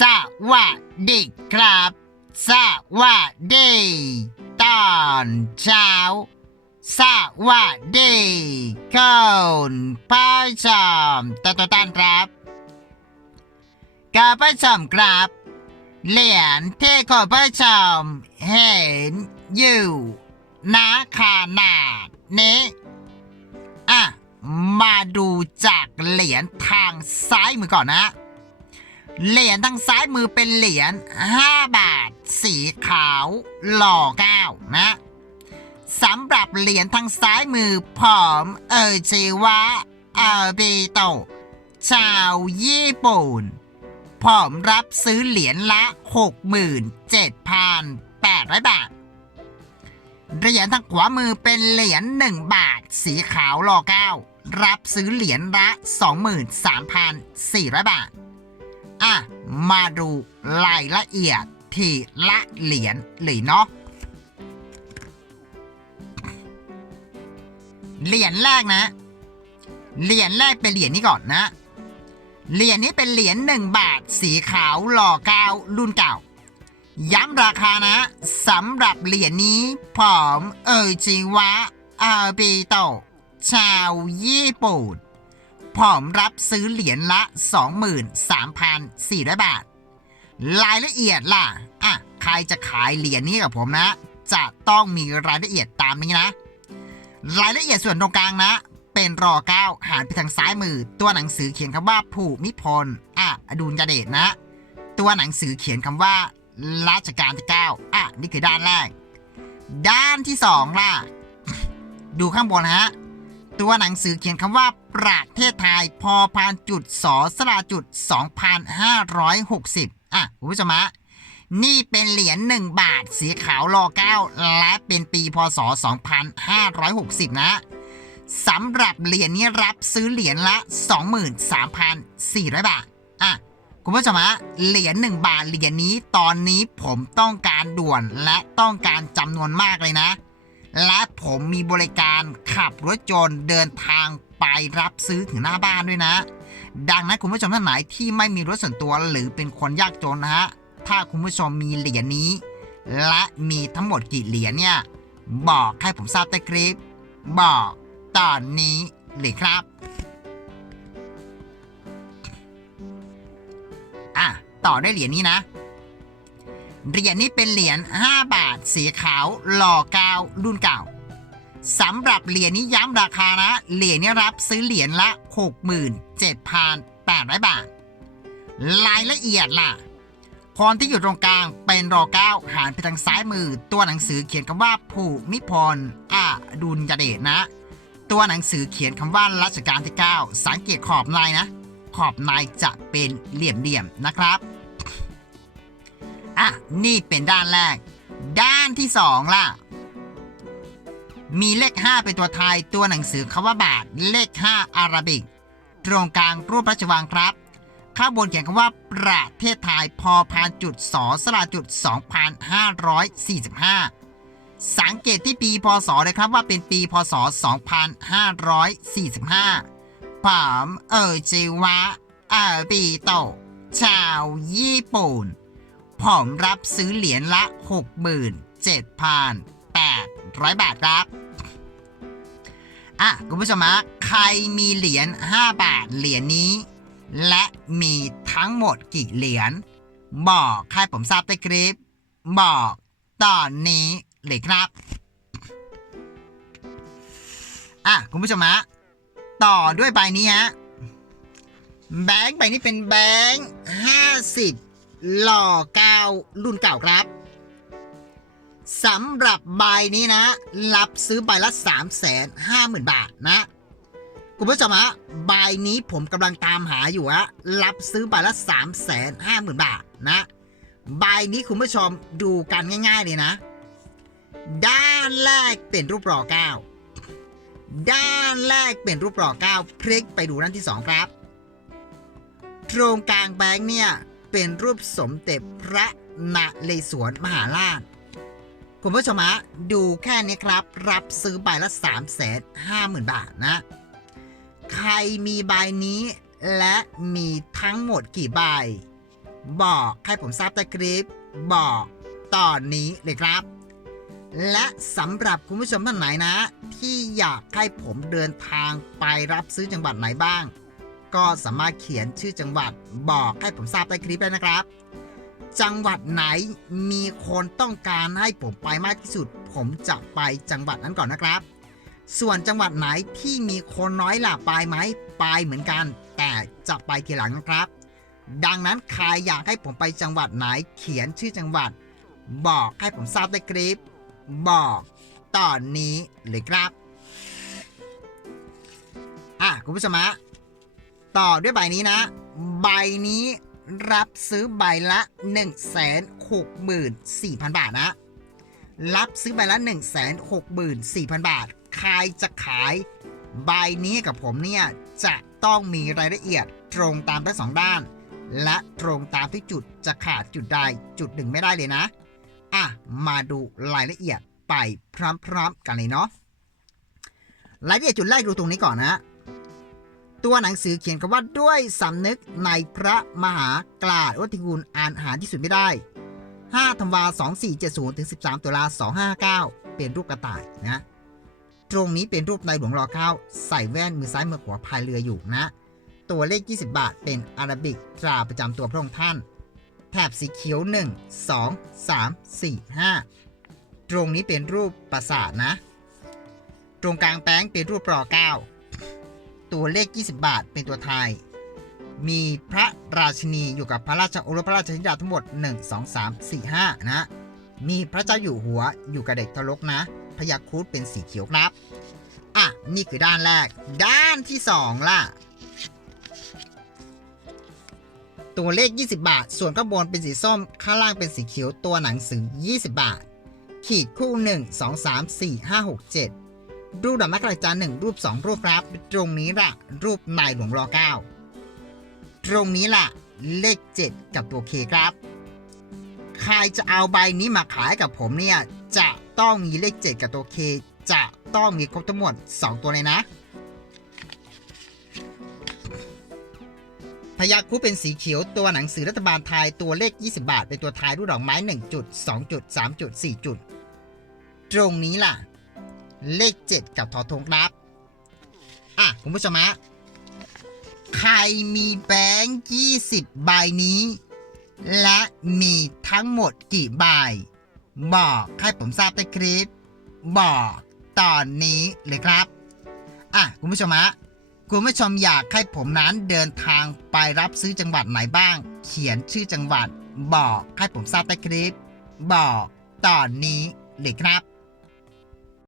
สวัสดีครับ สวัสดี ตอนเช้า สวัสดีคุณผู้ชมตตตันครับคุณผู้ชมครับ เหรียญที่คุณผู้ชมเห็นอยู่ณขนาดนี้อะมาดูจากเหรียญทางซ้ายมือก่อนนะ เหรียญทางซ้ายมือเป็นเหรียญ5 บาท สีขาวหล่อเก้านะสำหรับเหรียญทางซ้ายมือผอม เอ่ยชื่อว่าอาบิโตะชาวญี่ปุ่นผอมรับซื้อเหรียญละ 67,800 บาท เหรียญทางขวามือเป็นเหรียญ1บาท สีขาวหล่อเก้ารับซื้อเหรียญละ 23,400 บาท อะ มาดูรายละเอียดทีละเหรียญเลยเนาะเหรียญแรกนะ เหรียญแรกเป็นเหรียญนี้ก่อนนะ เหรียญนี้เป็นเหรียญหนึ่งบาท สีขาวหล่อเก้ารุ่นเก่า ย้ำราคานะสำหรับเหรียญนี้ผมเอจิวะอาบิโตะชาวญี่ปุ่น ผอมรับซื้อเหรียญละ 23,400 บาท รายละเอียดล่ะ อะ ใครจะขายเหรียญนี้กับผมนะ จะต้องมีรายละเอียดตามนี้นะ รายละเอียดส่วนตรงกลางนะ เป็นรอเก้าหันไปทางซ้ายมือ ตัวหนังสือเขียนคำว่าภูมิพล อะ อดุลยเดชนะ ตัวหนังสือเขียนคำว่ารัชกาลที่ 9 อะ นี่คือด้านแรก ด้านที่สองล่ะ ดูข้างบนฮะ ตัวหนังสือเขียนคำว่าประเทศไทยพอพานจุดสอสลาจุด 2,560 อะคุณผู้ชมะนี่เป็นเหรียญ1บาท สีขาวรอ9และเป็นปีพศ 2560 นะสำหรับเหรียญนี้รับซื้อเหรียญละ 23,400 บาท อะ คุณผู้ชมฮะเหรียญ1บาทเหรียญนี้ตอนนี้ผมต้องการด่วนและต้องการจำนวนมากเลยนะ และผมมีบริการขับรถยนต์เดินทางไปรับซื้อถึงหน้าบ้านด้วยนะ ดังนั้นคุณผู้ชมท่านไหนที่ไม่มีรถส่วนตัวหรือเป็นคนยากจนนะฮะ ถ้าคุณผู้ชมมีเหรียญนี้ และมีทั้งหมดกี่เหรียญเนี่ย บอกให้ผมทราบใต้คลิป บอกตอนนี้เลยครับอะต่อได้เหรียญนี้นะ เหรียญนี้เป็นเหรียญ5บาท สีขาว หล่อเก้ารุ่นเก่าสำหรับเหรียญนี้ย้ำราคานะ เหรียญนี้รับซื้อเหรียญละ 67,800 บาท รายละเอียดล่ะคนที่อยู่ตรงกลางเป็นรอเก้าหันไปทางซ้ายมือ ตัวหนังสือเขียนคำว่าผูมิพลอาดุลยเดชนะ ตัวหนังสือเขียนคำว่ารัชกาลที่ 9 สังเกตขอบในนะ ขอบในจะเป็นเหลี่ยมๆนะครับ อะ นี่เป็นด้านแรก ด้านที่สองล่ะ มีเลข 5 เป็นตัวไทยตัวหนังสือคำว่าบาท เลข 5 อาราบิก ตรงกลางรูปพระราชวังครับ ข้างบนเขียนคำว่าประเทศไทยพอพานจุดสอสลาจุด 2,545 สังเกตที่ปีพศเลยครับว่าเป็นปีพศ 2545ผมเอ่ยจิวะอาบิโตชาวญี่ปุ่น ผมรับซื้อเหรียญละ 67,800 บาทครับ อะ คุณผู้ชมะใครมีเหรียญ5บาทเหรียญนี้ และมีทั้งหมดกี่เหรียญ บอกให้ผมทราบใต้คลิป บอกตอนนี้เลยครับ อะ คุณผู้ชมะต่อด้วยใบนี้ฮะแบงค์ใบนี้เป็นแบงค์ห้าสิบ หล่อเก้ารุ่นเก่าครับสำหรับใบนี้นะ รับซื้อใบละ3ามแสนห้าหมื่นบาทนะ คุณผู้ชมฮะใบนี้ผมกำลังตามหาอยู่ฮะรับซื้อใบละ3ามแสนห้าหมื่นบาทนะ ใบนี้คุณผู้ชมดูกันง่ายๆเลยนะ ด้านแรกเป็นรูปรอเก้าด้านแรกเป็นรูปรอเก้าพลิกไปดูด้านที่สองครับตรงกลางแบงค์เนี่ย เป็นรูปสมเด็จพระนเรศวรมหาราช คุณผู้ชมฮะดูแค่นี้ครับ รับซื้อใบละ3ามแสนห้าหมื่นบาทนะ ใครมีใบนี้และมีทั้งหมดกี่ใบ บอกให้ผมทราบใต้คลิป บอกตอนนี้เลยครับ และสำหรับคุณผู้ชมท่านไหนนะ ที่อยากให้ผมเดินทางไปรับซื้อจังหวัดไหนบ้าง ก็สามารถเขียนชื่อจังหวัดบอกให้ผมทราบใต้คลิปได้นะครับ จังหวัดไหนมีคนต้องการให้ผมไปมากที่สุด ผมจะไปจังหวัดนั้นก่อนนะครับ ส่วนจังหวัดไหนที่มีคนน้อยล่ะไปไหมไปเหมือนกัน แต่จะไปทีหลังนะครับ ดังนั้นใครอยากให้ผมไปจังหวัดไหนเขียนชื่อจังหวัด บอกให้ผมทราบใต้คลิป บอกตอนนี้เลยครับ อะคุณผู้ชมฮะ ต่อด้วยใบนี้นะ ใบนี้รับซื้อใบละ164,000 บาทนะ รับซื้อใบละ 164,000 บาท ใครจะขายใบนี้กับผมเนี่ยจะต้องมีรายละเอียดตรงตามทั้งสองด้าน และตรงตามที่จุดจะขาดจุดใดจุดหนึ่งไม่ได้เลยนะ อะ มาดูรายละเอียดไปพร้อมๆกันเลยเนาะรายละเอียดจุดแรกดูตรงนี้ก่อนนะ ตัวหนังสือเขียนคำว่าด้วยสำนึกในพระมหากราบวัติคุณอ่านหาที่สุดไม่ได้ 5ธันวา2470ถึง13 ตุลา259 เป็นรูปกระต่ายนะ ตรงนี้เป็นรูปในหลวงรอเก้าใส่แว่นมือซ้ายมือขวาพายเรืออยู่นะ ตัวเลข 20 บาทเป็นอาราบิกตราประจำตัวพระองค์ท่าน แถบสีเขียว 1 2 3 4 5 ตรงนี้เป็นรูปปราสาทนะ ตรงกลางแป้งเป็นรูปรอเก้า ตัวเลข 20 บาท เป็นตัวไทย มีพระราชินีอยู่กับพระราชโอรสพระราชธิดาทั้งหมด 1 2 3 4 5 นะ มีพระเจ้าอยู่หัวอยู่กับเด็กทารกนะพญาครุฑเป็นสีเขียวครับ อะ นี่คือด้านแรก ด้านที่ 2 ล่ะ ตัวเลข 20 บาท ส่วนข้างบนเป็นสีส้ม ข้างล่างเป็นสีเขียว ตัวหนังสือ 20 บาท ขีดคู่ 1 2 3 4 5 6 7 รูปดอกไม้กระจานหนึ่งรูป2รูปครับ ตรงนี้ล่ะ รูปนายหลวงรอ9ตรงนี้ล่ะ เลข7กับตัวเคครับ ใครจะเอาใบนี้มาขายกับผมเนี่ย จะต้องมีเลข7กับตัวเคจะต้องมีครบทั้งหมด 2 ตัวเลยนะ พยาครุเป็นสีเขียวตัวหนังสือรัฐบาลไทยตัวเลข 20 บาท เป็นตัวท้ายรูปดอกไม้ 1 จุด 2 จุด 3 จุด 4 จุด ตรงนี้ล่ะ เลข 7 กับทอทงครับ อะ คุณผู้ชมฮะใครมีแบงค์20 ใบนี้ และมีทั้งหมดกี่ใบ บอกให้ผมทราบในคลิป บอกตอนนี้เลยครับ อะ คุณผู้ชมฮะคุณผู้ชมอยากให้ผมนั้นเดินทางไปรับซื้อจังหวัดไหนบ้าง เขียนชื่อจังหวัด บอกให้ผมทราบใต้คลิป บอกตอนนี้เลยครับ